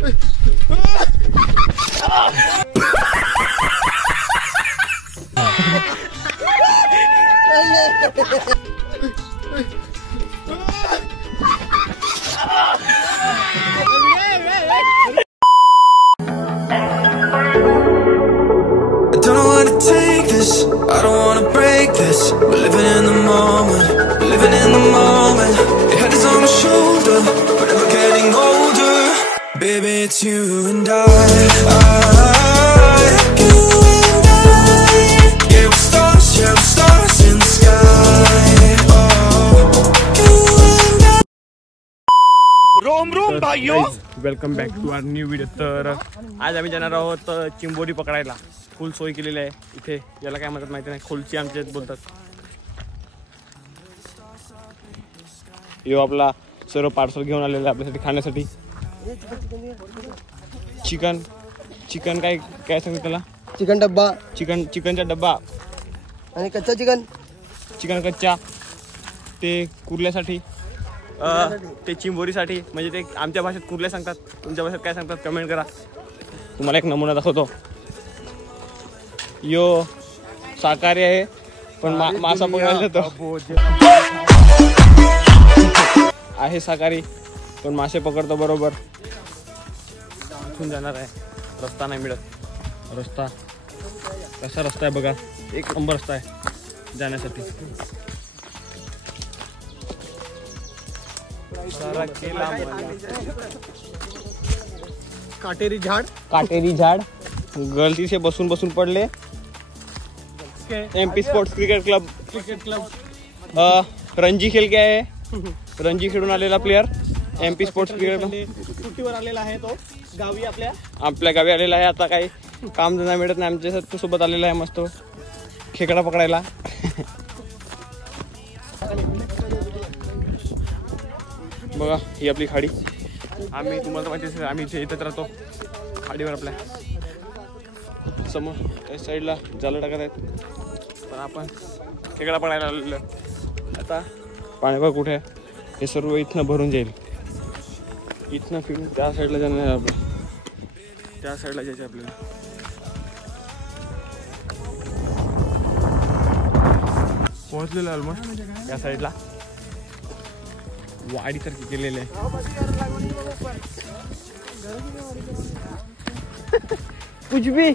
I don't wanna break this. We're living in the moment, living in the moment. Your head is on my shoulder, we're never getting older. Baby, it's you and I. You and I. Yeah, we're stars in the sky. Oh, you and I. रोम रोम भाइयों, welcome back to our new video. तर आज आम्ही जाणार आहोत चिंबोरी पकडायला. फुल सोय केलेली आहे इथे. याला काय म्हणतात माहिती नाही, खोलची आमच्या बोलतात. यो आपला सर्व पार्सल घेऊन आलेला आहे आपल्यासाठी खाण्यासाठी. चिकन काय काय सांगतात त्याला? चिकन डब्बा. चिकनचा डब्बा आणि कच्चा चिकन कच्चा. ते कुर्ल्यासाठी, ते चिंबोरीसाठी. म्हणजे ते आमच्या भाषेत कुर्ल्या सांगतात, तुमच्या भाषेत काय सांगतात कमेंट करा. तुम्हाला एक नमुना दाखवतो. यो शाकाहारी आहे पण मासा पकडायला जातो. आहे शाकाहारी पण मासे पकडतो बरोबर. इथून जाणार आहे, रस्ता नाही मिळत. रस्ता कसा रस्ता आहे बघा, एक नंबर रस्ता आहे जाण्यासाठी. काटेरी झाड. गलती से बसून पडले. MP sports cricket club Ranji खेळ के आहे. रणजी खेळून आलेला प्लेयर एमपी स्पोर्ट्स क्रिकेट सुट्टीवर आलेला आहे तो गावी, आपल्या गावी आलेला आहे. आता काही काम धंदा मिळत नाही, आमच्या सोबत आलेला आहे मस्त खेकडा पकडायला. बघा ही आपली खाडी. आम्ही तुम्हाला माहिती असेल आम्ही इथे येतच राहतो खाडीवर. आपल्या समोर त्या साईडला जालं टाकत आहेत, पण आपण खेकडा पकडायला आलेलो. आता पाणी कुठे आहे हे सर्व इथनं भरून जाईल. इथनं फिरून त्या साईडला जाणार आहे आपलं. त्या साईडला जायचं आपल्याला. पोहोचलेलं ऑलमोस्ट त्या साईडला. वाडीसारखे केलेले आहे. कुछ भी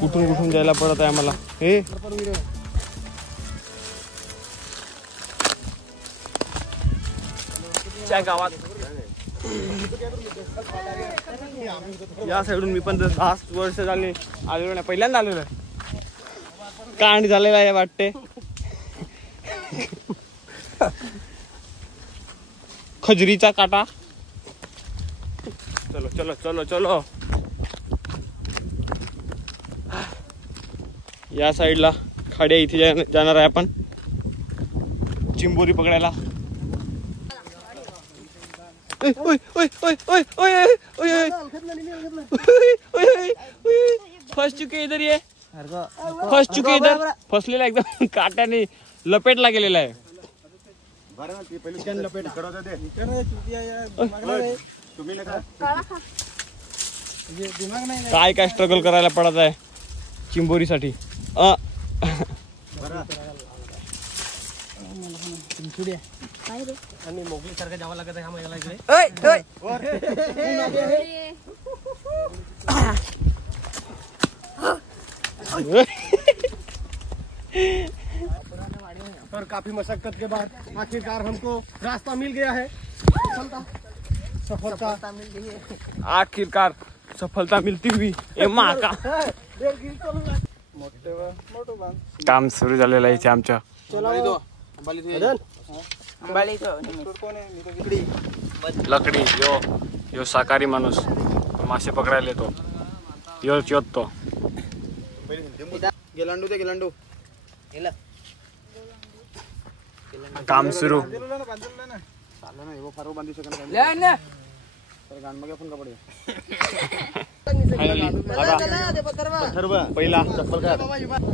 कुठून जायला पडत आहे आम्हाला. हे त्या गावात या साईडून मी पण 10 वर्ष झाले आलेलो नाही, पहिल्यांदा आलेलो आहे. कांड झालेला आहे वाटते. खजरीचा काटा. चलो चलो चलो चलो. या साईडला खाड्या, इथे जाणार आहे आपण चिंबोरी पकडायला. फस चुके इधर ये, फस चुके इधर. फसलेला एकदम काट्याने लपेटला गेलेला आहे. काय स्ट्रगल करायला पडत आहे चिंबोरीसाठी. आणि मोगली सारखं जावं लागत आहे आम्हाला इकडे. पर काफी मशक्कत के बाद आखिरकार हमको रास्ता मिल गया है. सफलता मिल गई है. आखिरकार सफलता मिलती हुई. काम सुरू झालेलं आहे इथे आमच्या. लकडी यो शाकाहारी माणूस मासे पकडायला येतो. यो चोदतो. काम सुरू. पहिला चप्पल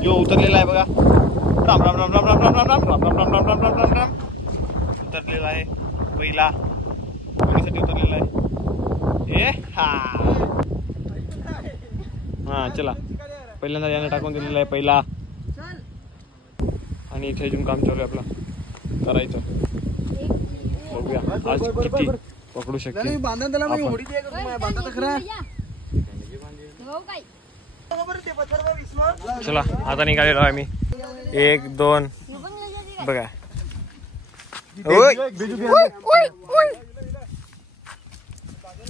जो उतरलेला आहे बघा. राम राम राम राम राम राम राम राम राम. पहिला पाणीसाठी उतरलेला आहे. हा चला, पहिल्यांदा याने टाकून दिलेला आहे पहिला. आणि इथे अजून काम चालू आहे आपलं करायचं. बघूया आज किती पकडू शकते. चला आता निघालेलो आहे आम्ही. 1 2 बघा.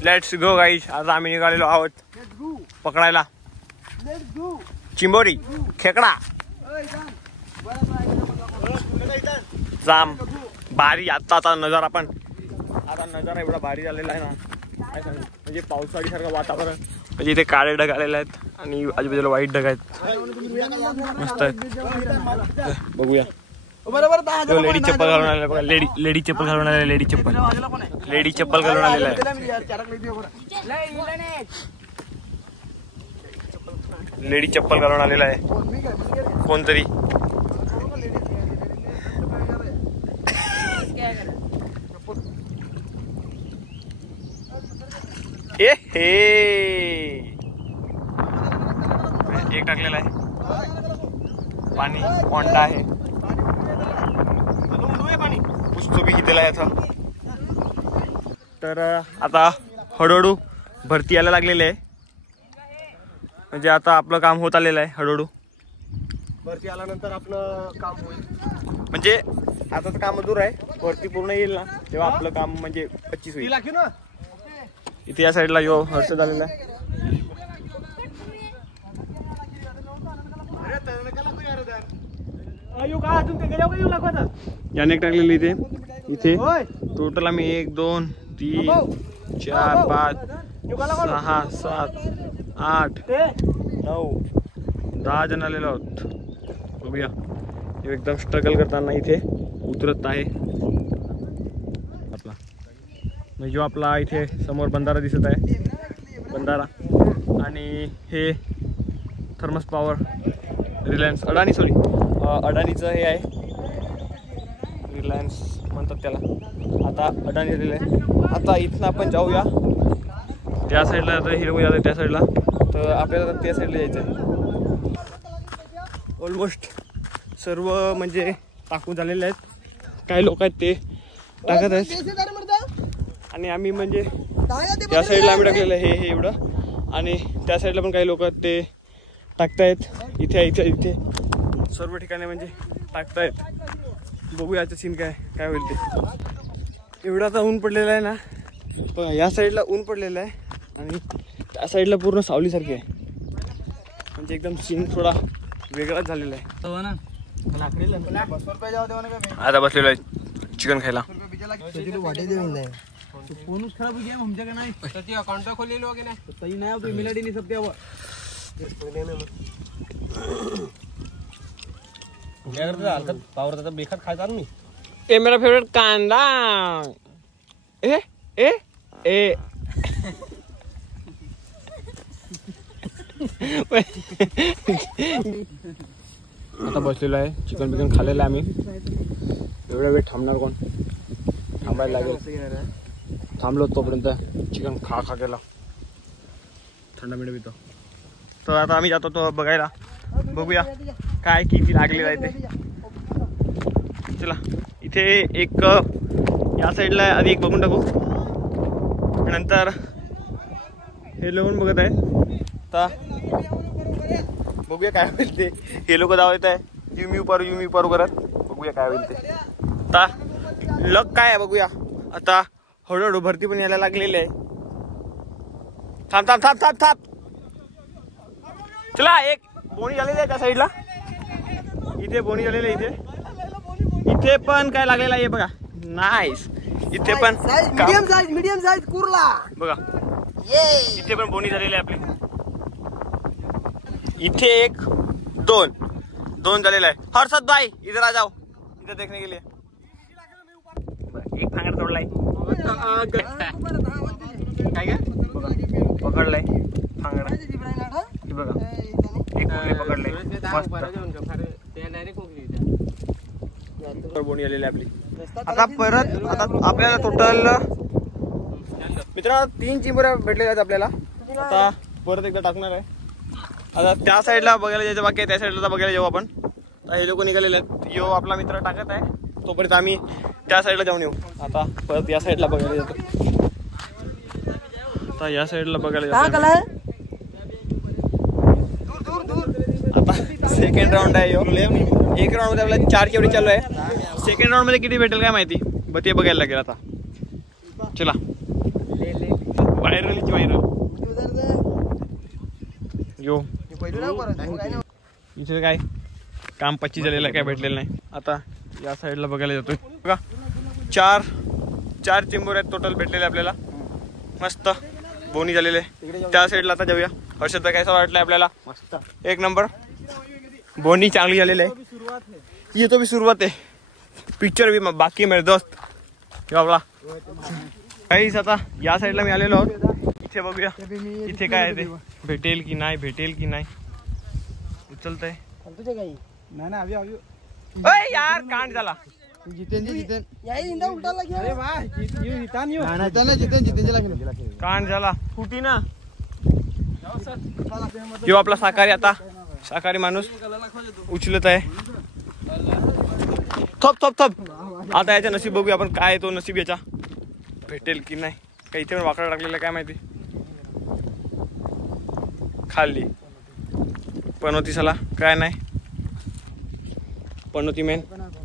Let's go guys. आता आम्ही निघालेलो आहोत पकडायला चिंबोरी, खेकडा, जाम भारी. आता नजारा पण नजारा एवढा भारी झालेला आहे ना काय सांगू. म्हणजे पावसाळी सारखं वातावरण. म्हणजे इथे काळे ढग आलेले आहेत आणि आजूबाजूला वाईट ढग आहेत. मस्त आहेत. बघूया. लेडी चप्पल घालून आलेला बघा. लेडी चप्पल घालून आलेला. लेडी चप्पल घालून आलेला आहे. लेडी चप्पल घालून आलेला आहे कोणतरी. एक टाकलेला आहे. पाणी कोंडा आहे. पुस्तकी कितीला याचा. तर आता हळूहळू भरती यायला लागलेली आहे. म्हणजे आता आपलं काम होत आलेलं आहे. हळूहळू भरती आल्यानंतर आपलं काम होईल. म्हणजे आता तर काम दूर आहे. भरती पूर्ण येईल ना तेव्हा आपलं काम म्हणजे 25 होईल. इथे या साईडला यो हर्ष झालेला आहे. याने टाकलेली इथे टोटल आम्ही 1 2 3 4 5 6 7 8 9 10 जण आलेलो आहोत. बघूया एकदम स्ट्रगल करताना इथे उतरत आहे आपला. म्हणजे जो आपला इथे समोर बंधारा दिसत आहे बंधारा. आणि हे थर्मस पॉवर रिलायन्स अडानीचं हे आहे. रिलायन्स म्हणतात त्याला. आता अडानी रिलायन्स. आता इथनं आपण जाऊया त्या साईडला. आता हिरवं जातं त्या साईडला. तर आपल्याला त्या साईडला जायचं आहे. ऑलमोस्ट सर्व म्हणजे टाकून झालेले आहेत. काही लोक आहेत ते टाकत आहेत. आणि आम्ही म्हणजे त्या साईडला आम्ही टाकलेलं आहे हे एवढं. आणि त्या साईडला पण काही लोक आहेत ते टाकतायत. इथे इथे इथे सर्व ठिकाणी म्हणजे टाकतायत. बघूया याचं सीन काय होईल ते. एवढा आता ऊन पडलेला आहे ना. बघा या साईडला ऊन पडलेलं आहे आणि त्या साईडला पूर्ण सावलीसारखी आहे. म्हणजे एकदम सीन थोडा वेगळाच झालेला आहे. आता बसलेलो आहे चिकन खायला. बेखात खायचा मी. ये मेरा फेवरेट कांदा. ए ए ए आता बसलेलो आहे. चिकन बिकन खाल्लेलं आहे आम्ही. एवढा वेळ थांबणार कोण. थांबायला लागेल. थांबलो तोपर्यंत चिकन खा गेला. थंड मिळ पितो. तर आता आम्ही जातो तो बघायला. बघूया काय किती लागलेलं आहे ते. चला इथे एक या साईडला आधी एक बघून टाकू. नंतर हे लोक बघत आहे. आता बघूया काय होईल ते. हे लोक धावत आहे युमी उपारू करत. बघूया काय होईल ते. आता लक काय आहे बघूया. आता हळूहळू भरती पण यायला लागलेली आहे. थांब. चला एक बोणी झालेली आहे त्या साईडला. इथे बोणी झालेली आहे. इथे पण काय लागलेलं आहे बघा. नाईस. इथे पण मीडियम साइज कुर्ला बघा. इथे पण बोनी झालेली आहे आपली. इथे 1 2 झालेला आहे. हर्षद भाई इधर आ जाओ इधर देखने के लिए. एक फांगर तोडलाय. काय पकडलाय फांगडा. बघा एक कोकली पकडले. मस्त बोनी आलेली आपली. आता परत आपल्याला टोटल मित्रांनो 3 चिंबोऱ्या भेटलेल्या आहेत आपल्याला. आता परत एकदा टाकणार आहे. आता त्या साईडला बघायला जायचं बाकी आहे, त्या साईडला बघायला जाऊ आपण. आता हे लोक निघालेले आहेत. यो आपला मित्र टाकत आहे, तोपर्यंत आम्ही त्या साईडला जाऊन येऊ. आता परत या साईडला बघायला जातो. आता या साईडला बघायला जातो. आता सेकंड राऊंड आहे यो. एक राऊंड मध्ये आपल्याला 4 चिंबोरी चालू आहे. सेकंड राऊंड मध्ये किती भेटेल काय माहिती, बघ ते बघायला लागेल. आता चला व्हायरलची व्हायरल यो. इथे काय काम 25 झालेलं आहे, काय भेटलेलं नाही. आता या साईडला बघायला जातोय बघा. 4 चिंबोऱ्या टोटल भेटलेले आपल्याला. मस्त बोनी झालेले. त्या साईडला आता जाऊया. हर्षद काय वाटलंय आपल्याला? मस्त एक नंबर बोनी चांगली झालेली आहे. ये तो भी सुरुवात आहे, पिक्चर भी बाकी मेरे दोस्त आपला काहीच. आता या साईडला मी आलेलो आहोत. इथे बघूया इथे काय आहे ते, भेटेल की नाही, भेटेल की नाही. उचलतंय यार, कांड झाला. कांड झाला कुठे ना. किंवा आपला शाकाहारी, आता शाकाहारी माणूस उचलत आहे. थप थप थप. आता याच्या नशीब बघूया आपण, काय तो नशीब याचा, भेटेल की नाही. काही इथे पण वाकडा टाकलेला काय माहिती. खाल्ली पनोती साला, काय नाही. पनोती मेन,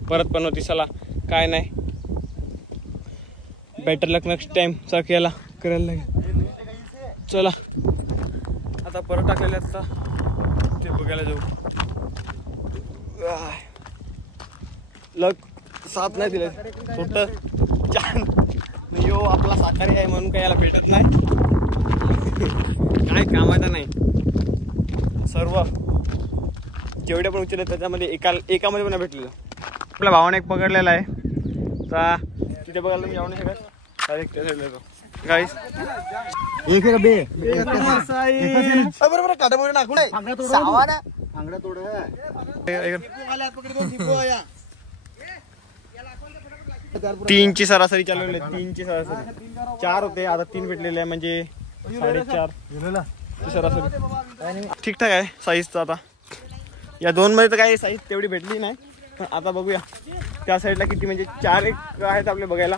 परत पनोती साला, काय नाही. बेटर लक नेक्स्ट टाइम सारखं याला करायला लागेल. चला आता परत टाकलेले आता ते बघायला जाऊ. लक साथ नाही दिले, छोट छान. यो आपला शाकाहारी आहे म्हणून काय याला भेटत नाही. काय कामाचा नाही. सर्व जेवढे पण उचलले त्याच्यामध्ये एकामध्ये पण भेटलेलं. आपल्या भावाने एक पकडलेला आहे. तर तिथे बघायला तुम्ही जाऊ नाही शकत. डायरेक्ट त्या साईडला येतो गाईस. बरोबर काटाबोरी नाखून आंगडा तोड. 3ची सरासरी चालवली. 3ची सरासरी 4 होते, आता 3 भेटलेले आहे, म्हणजे 4.5 सरासरी. ठीकठाक आहे साईजचा. आता या 2 मध्ये तर काही साईज तेवढी भेटली नाही, पण आता बघूया त्या साईडला किती, म्हणजे 4 एक आहेत आपले बघायला.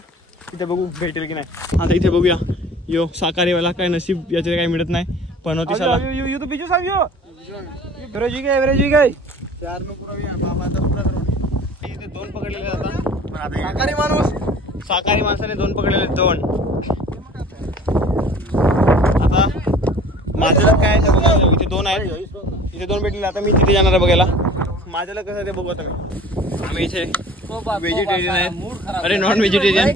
तिथे बघू भेटेल की नाही. आता इथे बघूया. यो शाकाहारीवाला काय नशीब याचे काही मिळत नाही. पनोती साला यो तो बिजू साहेब यो एव्हरेज काय 2 पकडलेले. आता शाकाहारी माणसाने 2 पकडलेले. 2 आता माझ्याला काय बघा, इथे 2 आहेत, इथे 2 भेटलेले. आता मी तिथे जाणार आहे बघायला. माझ्याला कसं ते बघू. आता आम्ही इथे व्हेजिटेरियन आहे, अरे नॉन व्हेजिटेरियन.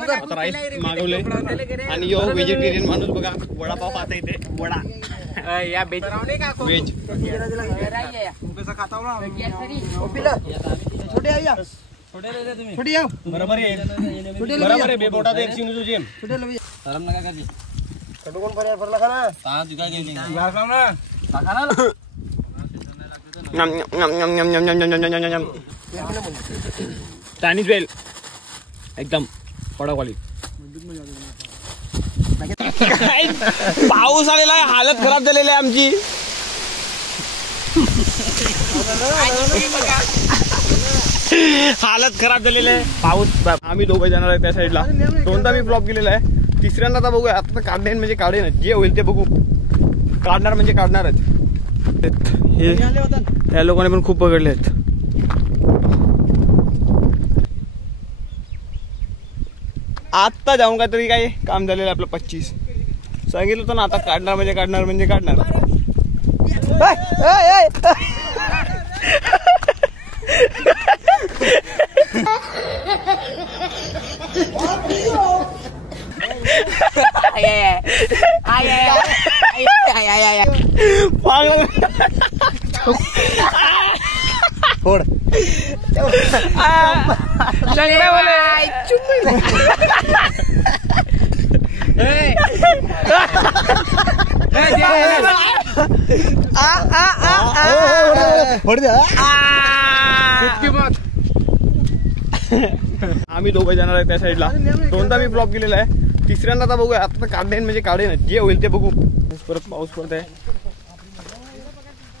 आता राईस मागवले आणि यो व्हेजिटेरियन माणूस बघा वडापाव खाता. इथे वडा व्हेज. चायनीज वेल एकदम पडावाली. पाऊस आलेला आहे, हालत खराब झालेली आहे आमची. हालत खराब झालेली आहे. पाऊस. आम्ही 2 जाणार आहे त्या साईडला. 2दा मी ब्लॉक केलेला आहे. 3ऱ्यांदा आता बघूया. आता तर काढणे म्हणजे काढेन, जे होईल ते बघू. काढणार म्हणजे काढणारच. हे या लोकांनी पण खूप पकडले आहेत. आत्ता जाऊन काहीतरी काय काम झालेलं आपलं. 25 सांगितलं होतं ना. आता काढणार म्हणजे काढणार म्हणजे काढणार. फोड आम्ही दोघं जाणार आहे त्या साईडला. दोनदा मी ब्लॉक केलेला आहे, तिसऱ्यांदा आता बघूया. आता काढेन म्हणजे काढेन, जे होईल ते बघू. परत पाऊस पडत आहे,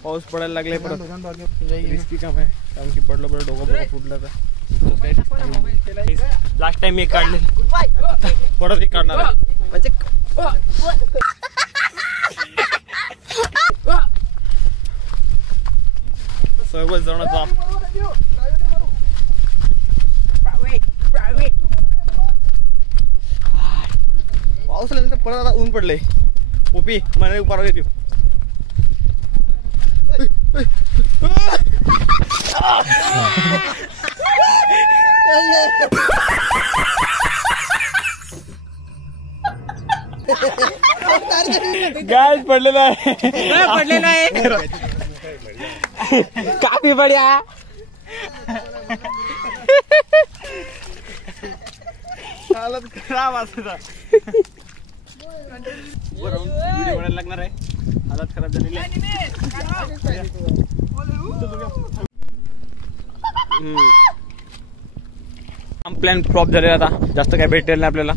पाऊस पडायला लागले परत. रिस्की काम आहे कारण की पडलं डोकं फुटलं तर. लास्ट टाइम एक काढले, परत एक काढणार आहे. सर्व जण जाम. पाऊस आल्यानंतर परत आता ऊन पडले. ओपी मला उपार येतो. गॅस पडलेला आहे, पडलेला आहे. काफी बढिया. हालत खराब असता. व्हिडिओ बनायला लागणार आहे. हालत खराब झालेली आहे. प्लॅन फ्लॉप झाले. आता जास्त काय भेटेल नाही आपल्याला.